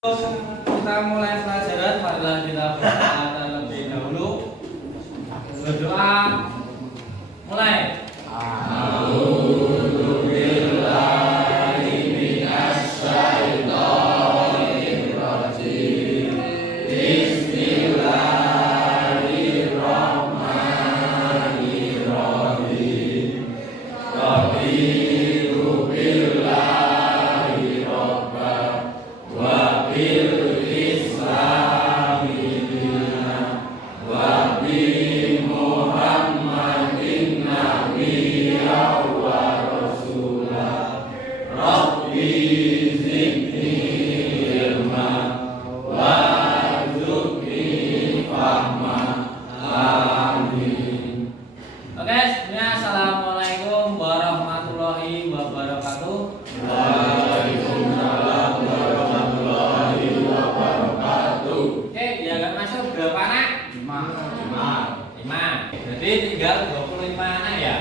Kita mulai pelajaran, marilah kita berdoa terlebih dahulu. Berdoa, mulai. Oke, semuanya assalamualaikum warahmatullahi wabarakatuh. Waalaikumsalam warahmatullahi wabarakatuh. Oke, yang masuk berapa anak? 5. Jadi tinggal 25 anak ya.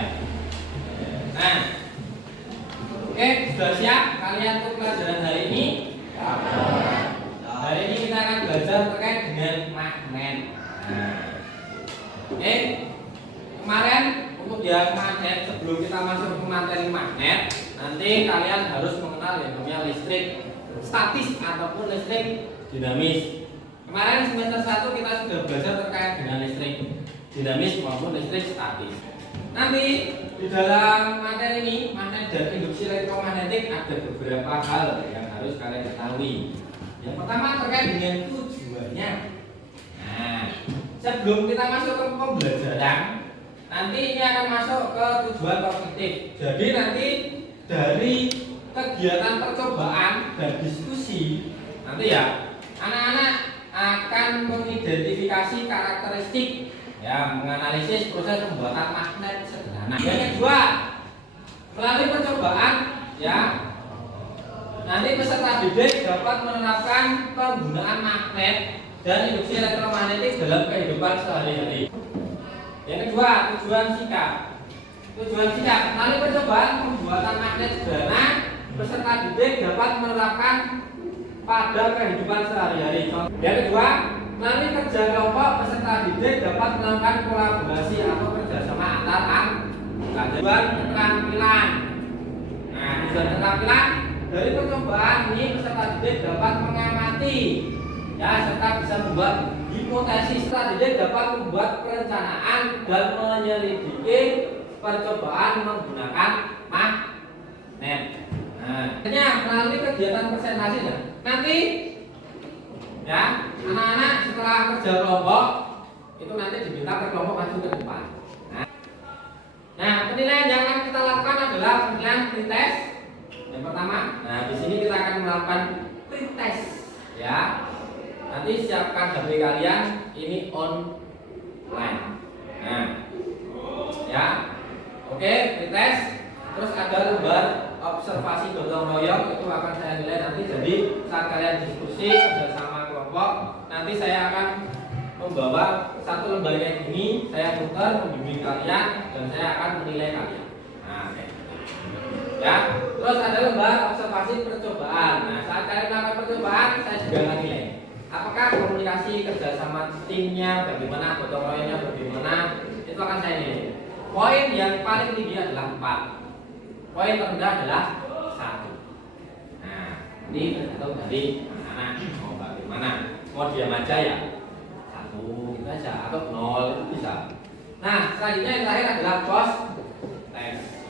Nah, oke, sudah siap kalian untuk pelajaran hari ini? Hari ini kita akan belajar terkait dengan magnet. Oke, kemarin untuk yang magnet, sebelum kita masuk ke materi magnet, nanti kalian harus mengenal yang namanya listrik statis ataupun listrik dinamis. Kemarin semester 1 kita sudah belajar terkait dengan listrik dinamis maupun listrik statis. Nanti di dalam materi ini, magnet dan induksi elektromagnetik, ada beberapa hal yang harus kalian ketahui. Yang pertama terkait dengan tujuannya. Nah, sebelum kita masuk ke pembelajaran, nanti ini akan masuk ke tujuan kognitif. Jadi nanti dari kegiatan percobaan dan diskusi, nanti ya anak-anak akan mengidentifikasi karakteristik, ya, menganalisis proses pembuatan magnet sederhana. Yang kedua, melalui percobaan, ya, nanti peserta didik dapat menerapkan penggunaan magnet dan induksi elektromagnetik dalam kehidupan sehari-hari. Yang kedua, tujuan sikap. Tujuan sikap, melalui percobaan pembuatan magnet sederhana, peserta didik dapat menerapkan pada kehidupan sehari-hari. Yang kedua, melalui kerja kelompok, peserta didik dapat melakukan kolaborasi atau kerjasama antar anggota. Tujuan keterampilan. Nah, tujuan keterampilan, dari percobaan ini peserta didik dapat mengamati, ya, serta bisa membuat hipotesis. Peserta didik dapat membuat perencanaan dan menyelidiki percobaan menggunakan magnet. Nah, melalui kegiatan presentasi, nanti ya anak-anak setelah kerja kelompok itu nanti diminta per kelompok maju ke depan. Nah, penilaian yang akan kita lakukan adalah penilaian pretest. Yang pertama, nah di sini kita akan melakukan pretest, ya. Nanti siapkan HP kalian, ini online. Nah, ya, oke, pretest. Terus ada lembar observasi gotong royong, itu akan saya nilai nanti. Jadi saat kalian diskusi bersama kelompok, nanti saya akan membawa satu lembar kayak gini, saya putar membimbing kalian dan saya akan menilai kalian. Nah, oke. Ya, terus ada lembar observasi percobaan. Nah, saat kalian melakukan percobaan, saya juga akan nilai. Apakah komunikasi kerjasama timnya, bagaimana gotong royongnya, bagaimana, itu akan saya nilai. Poin yang paling tinggi adalah 4. Poin terendah adalah 1. Nah, ini tergantung dari anak-anak mau bagaimana. Mau diam aja ya 1 gitu aja, atau 0 itu bisa. Nah, selanjutnya yang terakhir adalah post test.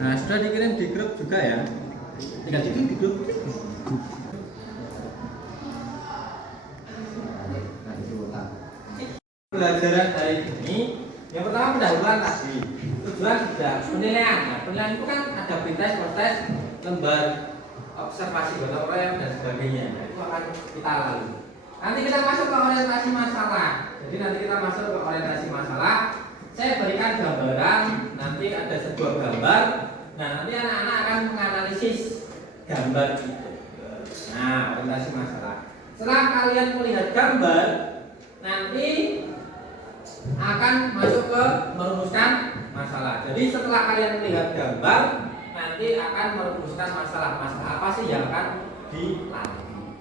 Nah, sudah dikirim di grup juga ya. Tinggal dikirim di grup. Pelajaran hari ini, yang pertama pendahuluan tadi. Tujuan sudah penilaian. Nah, penilaian itu kan ada pretest, post-test, lembar observasi gotong royong dan sebagainya. Nah, itu akan kita lalui. Nanti kita masuk ke orientasi masalah. Jadi nanti kita masuk ke orientasi masalah. Saya berikan gambaran, nanti ada sebuah gambar. Nah, nanti anak-anak akan menganalisis gambar itu. Nah, orientasi masalah. Setelah kalian melihat gambar, nanti akan masuk ke merumuskan masalah. Jadi setelah kalian melihat gambar, nanti akan merumuskan masalah. Masalah apa sih yang akan dilalui?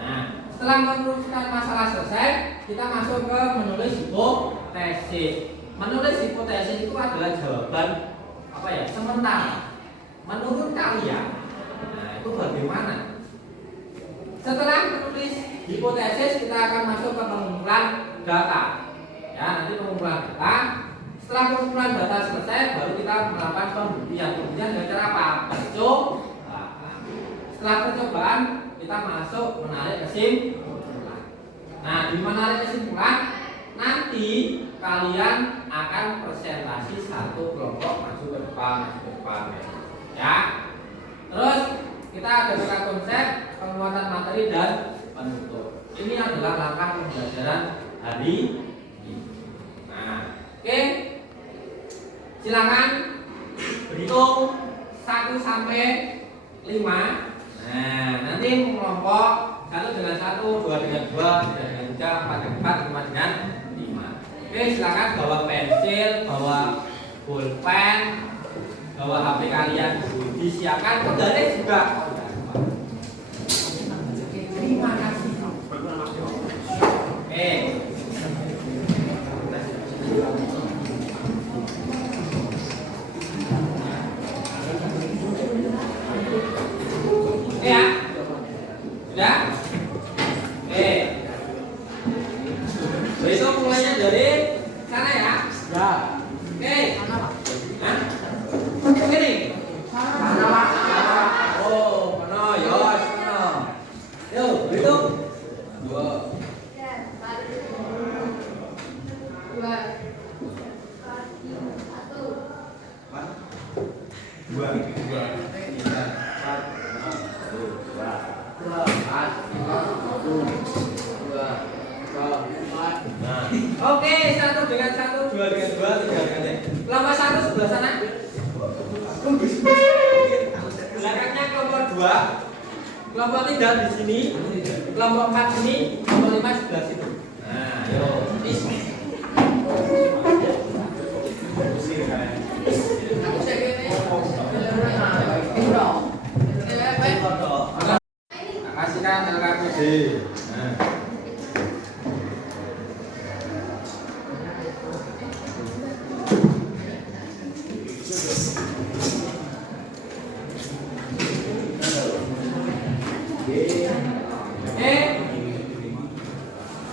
Nah, setelah merumuskan masalah selesai, kita masuk ke menulis hipotesis. Menulis hipotesis itu adalah jawaban apa ya? Sementara. Menurut kalian, nah itu bagaimana? Setelah menulis hipotesis, kita akan masuk ke pengumpulan data. Ya, nanti pengumpulan data. Setelah pengumpulan data selesai, baru kita melakukan pembuktian. Pembuktian dengan cara apa? Percobaan. Setelah percobaan, kita masuk menarik kesimpulan. Nah, di menarik kesimpulan, nanti kalian akan presentasi satu kelompok masuk ke depan. Ya. Terus kita ada tiga konsep: penguatan materi dan penutup. Ini adalah langkah pembelajaran hari ini. Nah, oke. Silakan berhitung 1 sampai 5. Nah, nanti kelompok 1 dengan 1, 2 dengan 2, 3 dengan 3, 4 dengan 4, 5 dengan 5. Oke, silakan bawa pensil, bawa pulpen, bawa HP kalian disiapkan, penggaris juga. Terima kasih. Oke. Ya. Sudah? Oke. Besok mulainya dari sana ya. Ya. Oke. Hah? Ini. Sana Pak. Oh, mana? Yos, mana? Yuk, hitung. 2. Oke, 1 dengan 1, 2 dengan 2, 3 dengan 3. Kelompok 1 sebelah sana. Belakangnya kelompok 2. Kelompok 3 di sini. Kelompok 4 sini. Kelompok 5 sebelah situ. Nah, yuk. Kasihkan LKPD. Nah.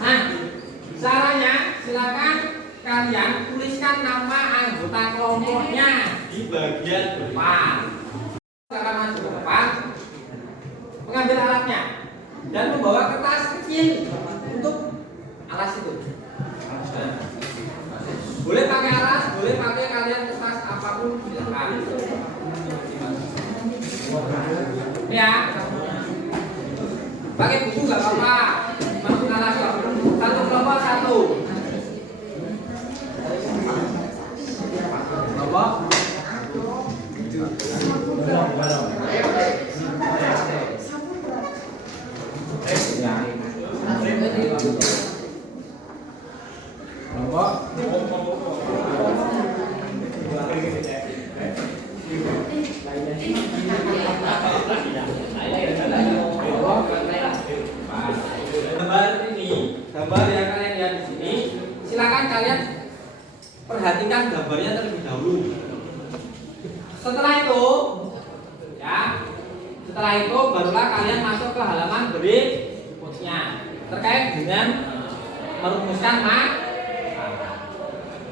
Nah, caranya silakan kalian tuliskan nama anggota kelompoknya di bagian depan. Silakan masuk ke depan, mengambil alatnya dan membawa kertas kecil untuk alas itu. Nah, boleh pakai alas, boleh pakai kalian kertas apapun silakan. Ya, pakai buku nggak apa-apa, masuk alas kok. Satu kelompok 1. Kelompok. Gambar yang kalian lihat di sini, silakan kalian perhatikan gambarnya terlebih dahulu. Setelah itu, ya, barulah kalian masuk ke halaman berikutnya terkait dengan merumuskan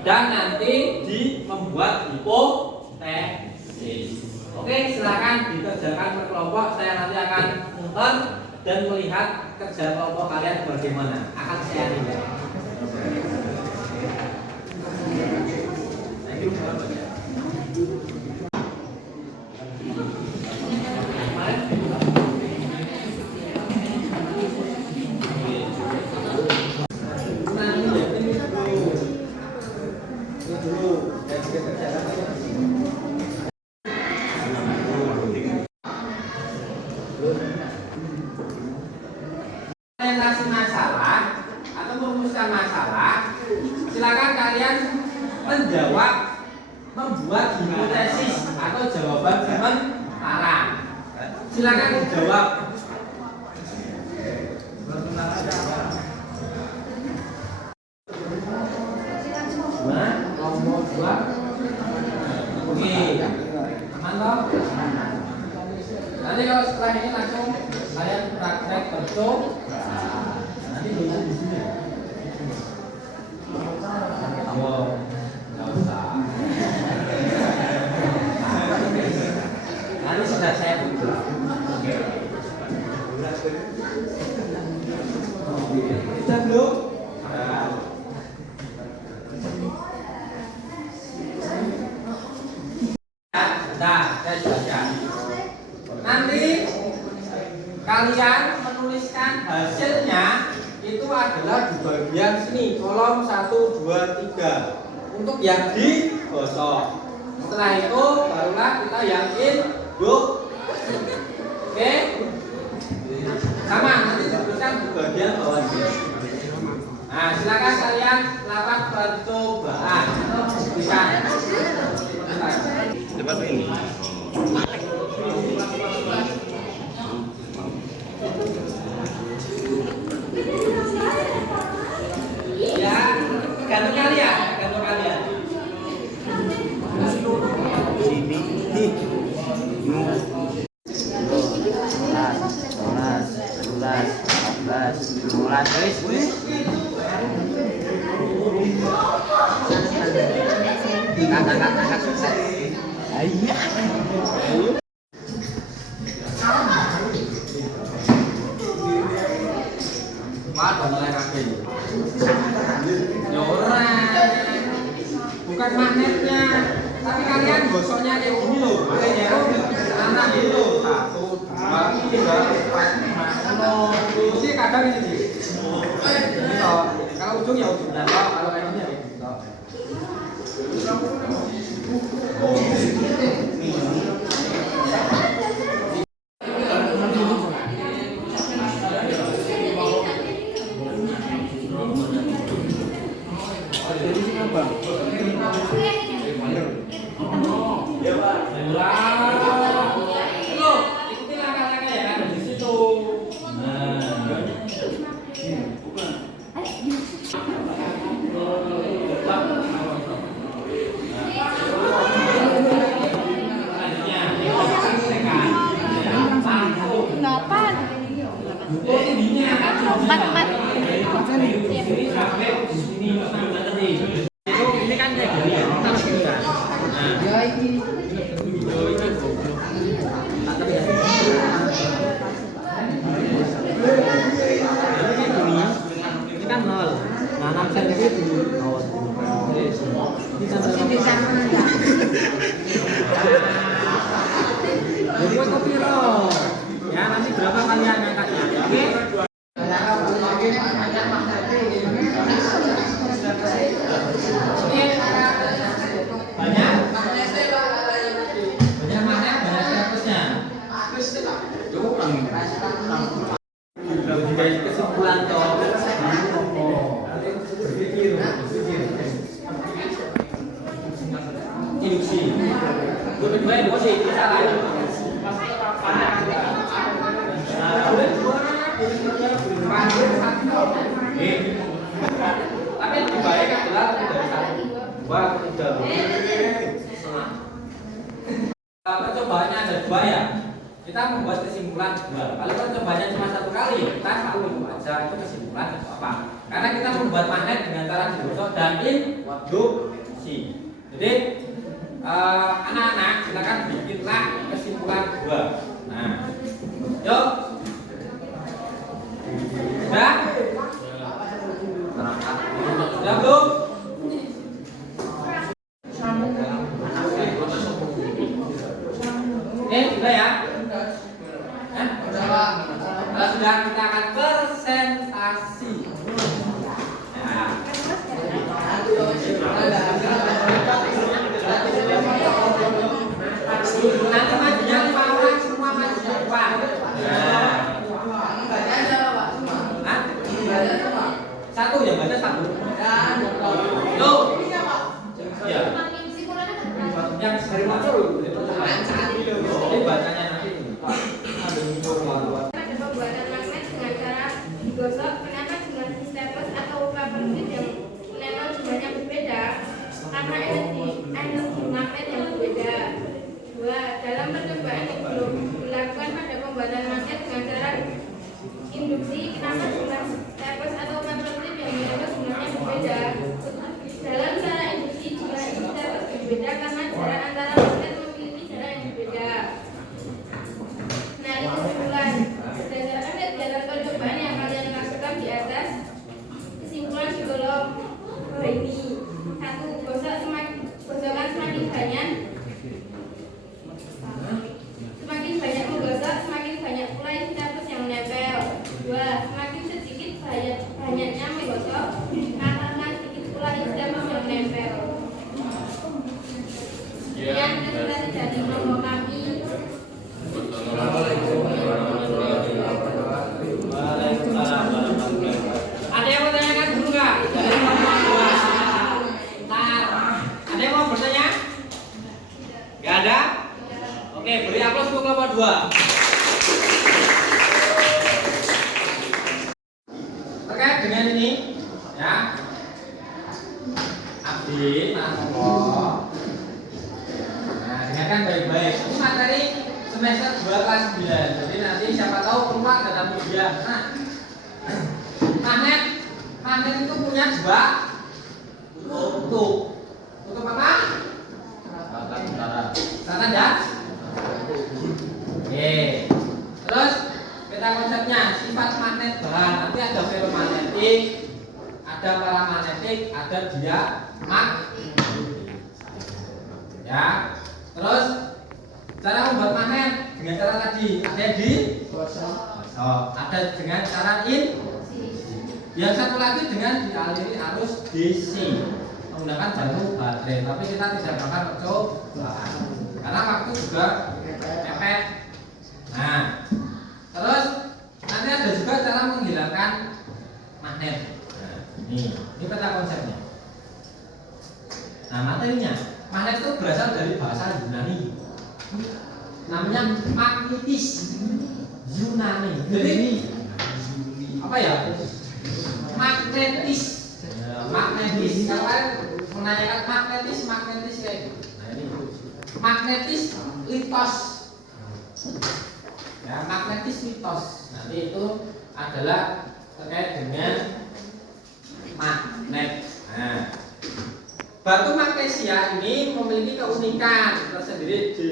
dan nanti membuat hipotesis. Oke, silakan dikerjakan per kelompok. Saya nanti akan muter dan melihat kerja kelompok kalian bagaimana. Akan saya nilai. silakan kalian menjawab, membuat hipotesis atau jawaban sementara. Silakan dijawab. Nomor 2. Oke, aman toh? Nanti kalau setelah ini langsung kalian praktek bentuk. Nanti tulisan di sini. Nggak usah. Nanti sudah saya buka. Sudah belum? Nah, saya baca. Nanti kalian menuliskan hasilnya itu adalah di bagian sini, kolom 1, 2, 3 untuk yang digosok. Setelah itu barulah kita yang induk. Oke? Sama, nanti dituliskan di bagian bawah ini. Nah, silakan kalian lakukan percobaan atau buktikan. Cepat ini. Ya, gantung kalian, gantung kalian. Sini. Nih. 12, 13, 14, 15. Kakak sukses. Iya. Maaf mulai kakek. Nyora. Bukan magnetnya, tapi kalian gosoknya kayak gini loh. Makanya anak ini loh. 1, 2, 3, 4, 5, 6. Jadi kadang ini. Ini toh. Kalau ujung ya ujung dan kalau kayak gini ya gitu. Ikuti langkah-langkah yang ada di situ. Ini kan kayak gini ya, kita begini kan. Nah, ini kan 0. Nah, 6 cm itu 0. Ini kan jadi buat kopi roh. Ya, nanti berapa kalian angkatnya? Oke? Banyak magnet, banyak statusnya. Jadi kesimpulan toh. Berpikir. Induksi. Kedua induksi salah. Tapi lebih baik adalah dari 1, 2, 3. Percobaannya ada 2 ya. Kita membuat kesimpulan 2. Kalau percobaannya cuma 1 kali, kita selalu membaca itu kesimpulan atau apa. Karena kita membuat magnet dengan cara digosok dan induksi. Jadi anak-anak silakan bikinlah kesimpulan 2. Nah, yuk. Sudah? Sudah belum? Sudah ya? Kalau sudah, kita akan presentasi. Nanti majunya 5 orang semua maju ke depan. Satu ya, baca 1. karena energi magnet yang berbeda. 2. Dalam percobaan yang belum dilakukan pada pembuatan magnet dengan cara induksi, kenapa jumlah steples atau paperclip yang dilakukan jumlahnya berbeda? Dalam cara induksi, jumlah steples berbeda karena jarak antara magnet memiliki jarak yang berbeda. Nah, ini kesimpulan. Berdasarkan kegiatan percobaan yang kalian lakukan di atas, kesimpulan psikolog ini: 1. Gosokan semakin banyak menggosok, semakin banyak pula staples yang menempel. 2. Semakin sedikit banyaknya menggosok, karena sedikit pula staples yang menempel. Sekian presentasi dari kelompok kami. Ada yang mau tanyakan dulu nggak? Ada yang mau bertanya? Nggak ada? Oke, beri aplaus untuk kelompok 2. Terkait dengan ini, ya, Abdi, Mas Oko. Nah, dengarkan baik-baik. Ini materi semester 2 kelas 9. Jadi nanti siapa tahu keluar dalam ujian. Nah, magnet itu punya 2 kutub. Kutub apa? Selatan dan oke. Terus peta konsepnya, sifat magnet bahan. Nanti ada ferromagnetik, ada paramagnetik, ada diamagnetik. Ya. Terus cara membuat magnet dengan cara tadi ada di gosok, ada dengan cara yang satu lagi dengan dialiri arus DC menggunakan batu baterai. Tapi kita tidak bakal percobaan karena waktu juga mepet. Nah, terus nanti ada juga cara menghilangkan magnet. Nah, ini peta konsepnya. Nah, materinya, magnet itu berasal dari bahasa Yunani, namanya magnetis. Yunani. Jadi apa ya? Magnetis. Magnetis. Kalau kalian menanyakan magnetis kayak gitu. Nah, ini magnetis litos. Ya, magnetis litos. Nanti itu adalah terkait dengan magnet. Nah, batu magnesia ini memiliki keunikan tersendiri di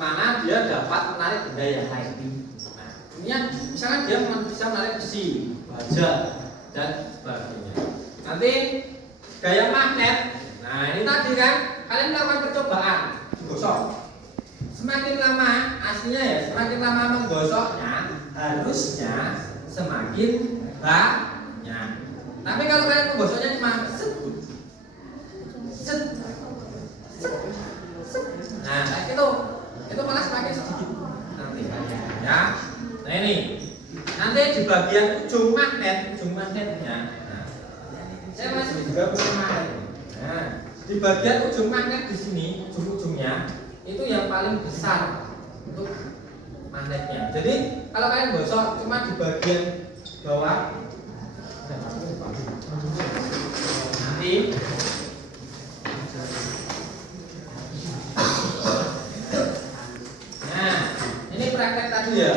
mana dia dapat menarik benda yang lain. Nah, ini yang misalkan dia bisa menarik besi, baja, dan sebagainya. Nanti gaya magnet. Nah, ini tadi kan kalian melakukan percobaan digosok. Semakin lama aslinya ya, semakin lama menggosoknya harusnya semakin banyak. Tapi kalau kalian menggosoknya cuma set, set, set, set. Nah, kayak gitu, itu malah semakin sedikit nanti. Ya, nah ini nanti di bagian ujung magnetnya. Nah, saya masih juga punya magnet. Nah, di bagian ujung magnet di sini, ujung-ujungnya itu yang paling besar untuk magnetnya. Jadi kalau kalian gosok cuma di bagian bawah, nanti nah ini praktek tadi ya,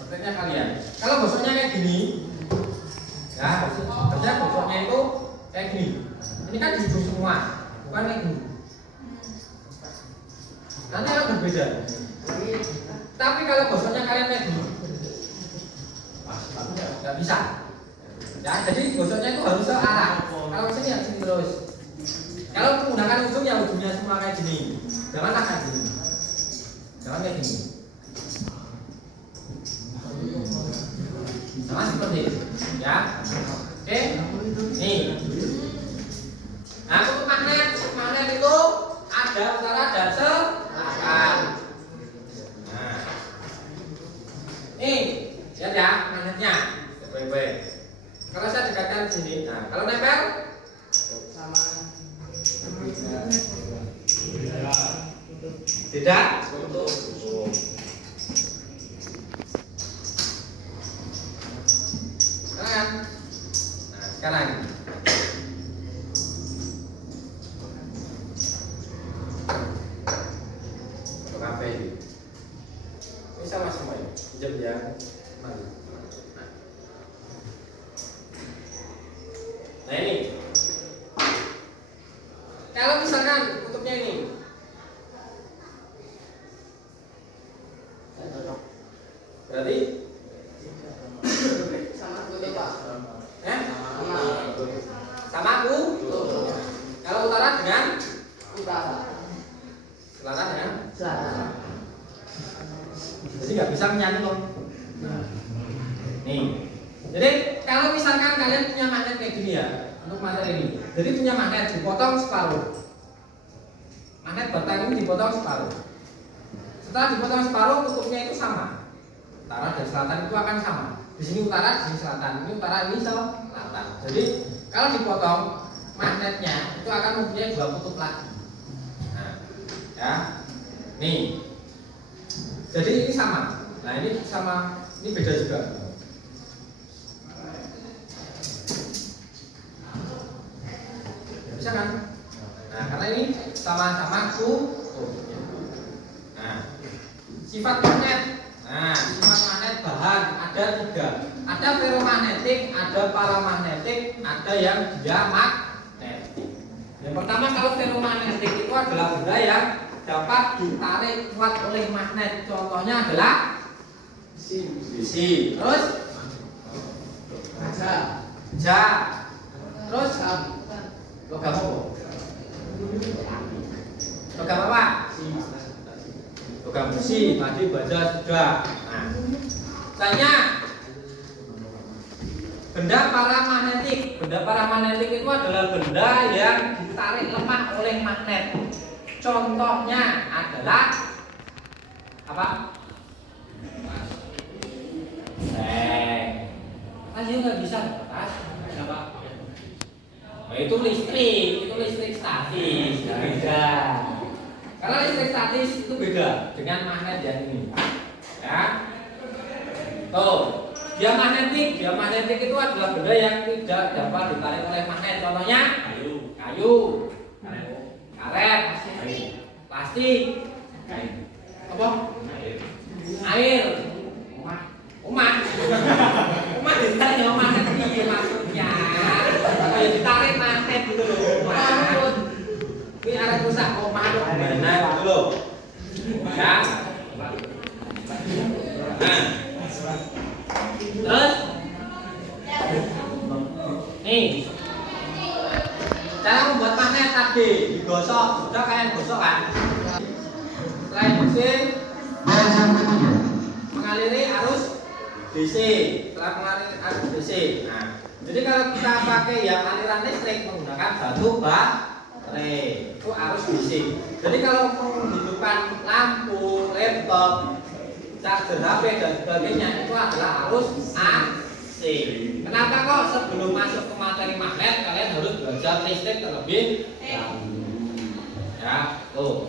prakteknya kalian. Kalau gosoknya kayak gini, ya kerja gosoknya itu kayak gini. Ini kan di ujung semua, bukan kayak gini. Nanti akan berbeda. Tapi kalau gosoknya kalian kayak gini, nggak bisa. Ya, jadi gosoknya itu harus searah. Kalau ke sini harus terus. Kalau menggunakan ujung ya ujungnya semua kayak gini. Janganlah kayak gini. Jangan kayak gini. Sama seperti ini. Ya. Oke. Nih. Nah, untuk magnet itu ada utara dan selatan. Nah, nih, lihat ya magnetnya, baik-baik. Kalau saya dekatkan di sini, nah kalau nempel sama, tidak? Sekarang, nah sekarang. Nah ini, kalau misalkan kutubnya ini, berarti Sama kutub Pak. sama kutub. Kalau utara dengan Utara. selatan dengan, Selatan. jadi nggak bisa menyatu loh. Nih, jadi kalau misalkan kalian punya magnet kayak gini ya, untuk materi ini, jadi punya magnet dipotong separuh, magnet batang ini dipotong separuh. Setelah dipotong separuh, kutubnya itu sama. Utara dan selatan itu akan sama. Di sini utara, di sini selatan. Ini utara, ini selatan. Jadi kalau dipotong magnetnya itu akan mempunyai dua kutub lagi. Nah, ya, nih. Jadi ini sama. Nah ini sama, ini beda juga. Bisa kan? Nah karena ini sama-sama kutub. Nah, sifat magnet. Nah, sifat magnet bahan ada tiga. Ada ferromagnetik, ada paramagnetik, ada yang diamagnetik. Yang pertama kalau ferromagnetik itu adalah benda yang dapat ditarik kuat oleh magnet. Contohnya adalah besi. Terus baja. Terus logam apa? Logam apa? Logam besi, tadi baja sudah. Nah, selanjutnya benda paramagnetik. Benda paramagnetik itu adalah benda yang ditarik lemah oleh magnet. Contohnya adalah apa? Masih nggak bisa tas? Apa? Nah, itu listrik statis, beda. Karena listrik statis itu beda dengan magnet yang ini. Ya. Tuh, diamagnetik itu adalah benda yang tidak dapat ditarik oleh magnet. Contohnya kayu, karet, plastik, apa? Air, rumah ditarik sama magnet ini maksudnya. Kayak ditarik magnet gitu loh. Ini ada rusak rumah tuh gimana gitu loh. Ya. Nah. Terus nih cara membuat magnet tadi digosok, sudah kalian gosok kan? Setelah bersih mengaliri arus DC. Setelah mengaliri arus DC. Nah, jadi kalau kita pakai yang aliran listrik menggunakan batu baterai itu arus DC. Jadi kalau menghidupkan lampu, laptop, charger HP dan sebagainya itu adalah arus AC. Kenapa kok sebelum masuk ke materi magnet kalian harus belajar listrik terlebih dahulu? Ya, tuh.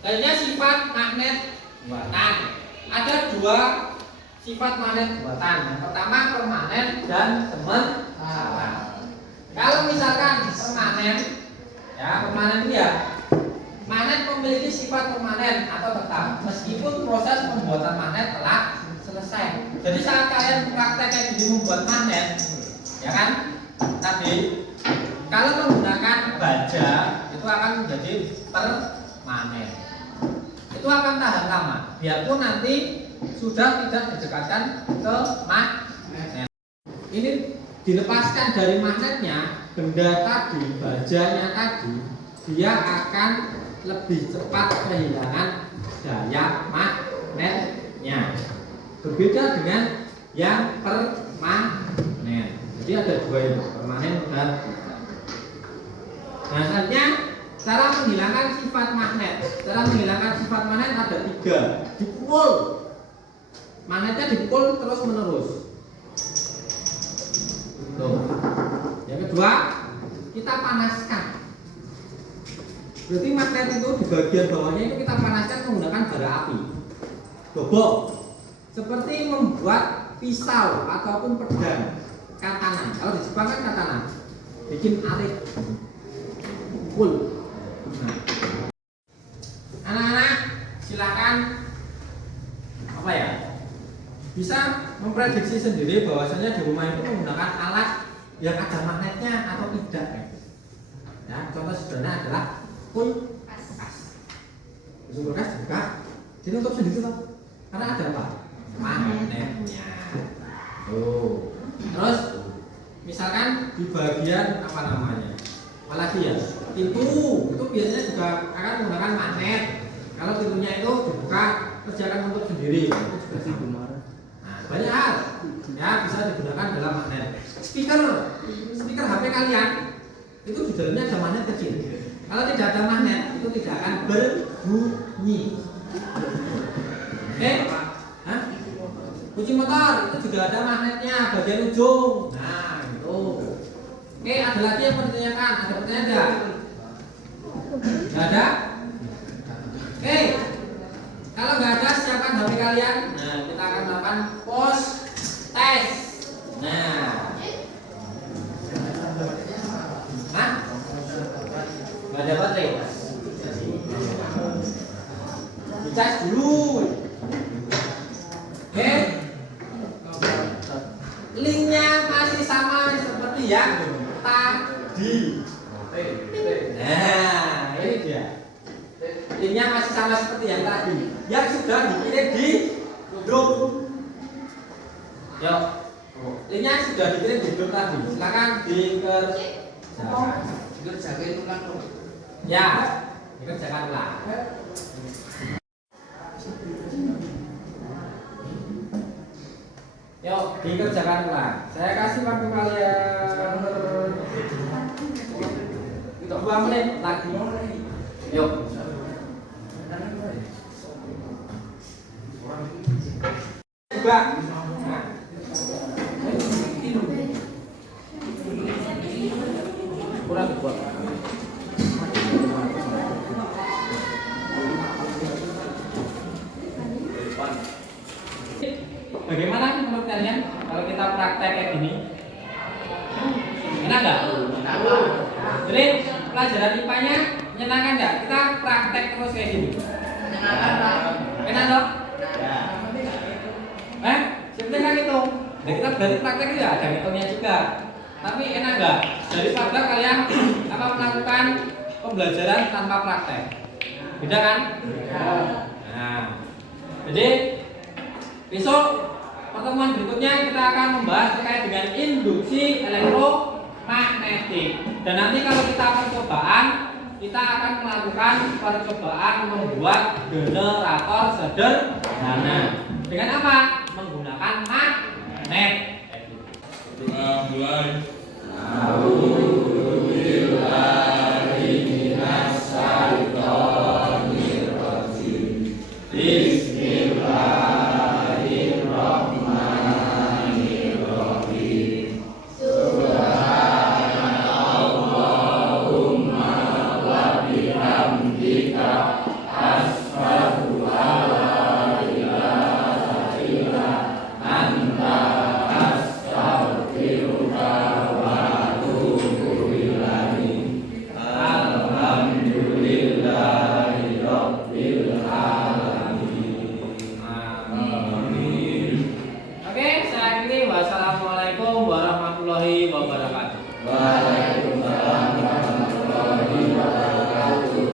Selanjutnya sifat magnet buatan. Ada dua sifat magnet buatan. Yang pertama permanen dan sementara. Kalau misalkan permanen, ya permanen ini ya. Magnet memiliki sifat permanen atau tetap meskipun proses pembuatan magnet telah selesai. Jadi saat kalian praktekkan di membuat magnet, ya kan? Tadi kalau menggunakan baja itu akan menjadi permanen. Itu akan tahan lama, biarpun nanti sudah tidak didekatkan ke magnet. Ini dilepaskan dari magnetnya, benda tadi, bajanya tadi, dia akan lebih cepat kehilangan daya magnetnya. Berbeda dengan yang permanen. Jadi ada dua itu, permanen dan tetap. Nah, selanjutnya cara menghilangkan sifat magnet. Cara menghilangkan sifat magnet ada tiga. Dipukul. Magnetnya dipukul terus menerus. Tuh. Yang kedua, kita panaskan. Berarti magnet itu di bagian bawahnya itu kita panaskan menggunakan bara api. Dobok. Seperti membuat pisau ataupun pedang, katana. Kalau di Jepang kan katana. Bikin arit. Pukul. Nah. Anak-anak silakan apa ya? bisa memprediksi sendiri bahwasanya di rumah itu menggunakan alat yang ada magnetnya atau tidak. Ya, contoh sederhana adalah kulkas. Kulkas juga ditutup sendiri loh. Karena ada apa? Magnetnya. Tuh. Terus misalkan di bagian apa namanya? Apalagi ya? Pintu itu biasanya juga akan menggunakan magnet. Kalau pintunya itu dibuka, terus dia akan menutup sendiri. Itu juga sama. Nah, banyak hal ya bisa digunakan dalam magnet. Speaker HP kalian itu di dalamnya ada magnet kecil. Kalau tidak ada magnet itu tidak akan berbunyi. Oke? Hah? Kunci motor itu juga ada magnetnya bagian ujung. Nah, itu. Oke, ada lagi yang mau ditanyakan? Ada pertanyaan enggak? Enggak ada? Oke. Kalau nggak ada, siapkan HP kalian. Nah, kita akan melakukan post test. Nah, nggak ada baterai. Dicas dulu. Oke. Linknya masih sama seperti yang tadi. Nah, ini dia. Linknya masih sama seperti yang tadi, yang sudah dikirim di grup. Yuk, linknya sudah dikirim di grup tadi. Silakan dikerjakan. Dikerjakan itu kan. Ya, dikerjakanlah. Yuk, dikerjakanlah. Saya kasih waktu kalian 2 menit lagi. Yuk. Juga. Nah. Kurang dua. Bagaimana menurut kalian kalau kita praktek kayak gini? Enak nggak? Jadi pelajaran IPA-nya menyenangkan nggak? Kita praktek terus kayak gini. Enak dong? Sebenarnya kan itu. Nah, kita berarti praktek itu ya ada hitungnya juga. Tapi enak nggak? Daripada kalian melakukan pembelajaran tanpa praktek. Beda kan? Nah, jadi besok pertemuan berikutnya kita akan membahas terkait dengan induksi elektromagnetik. Dan nanti kalau kita percobaan, kita akan melakukan percobaan membuat generator sederhana. Dengan apa? Menggunakan magnet. Mulai.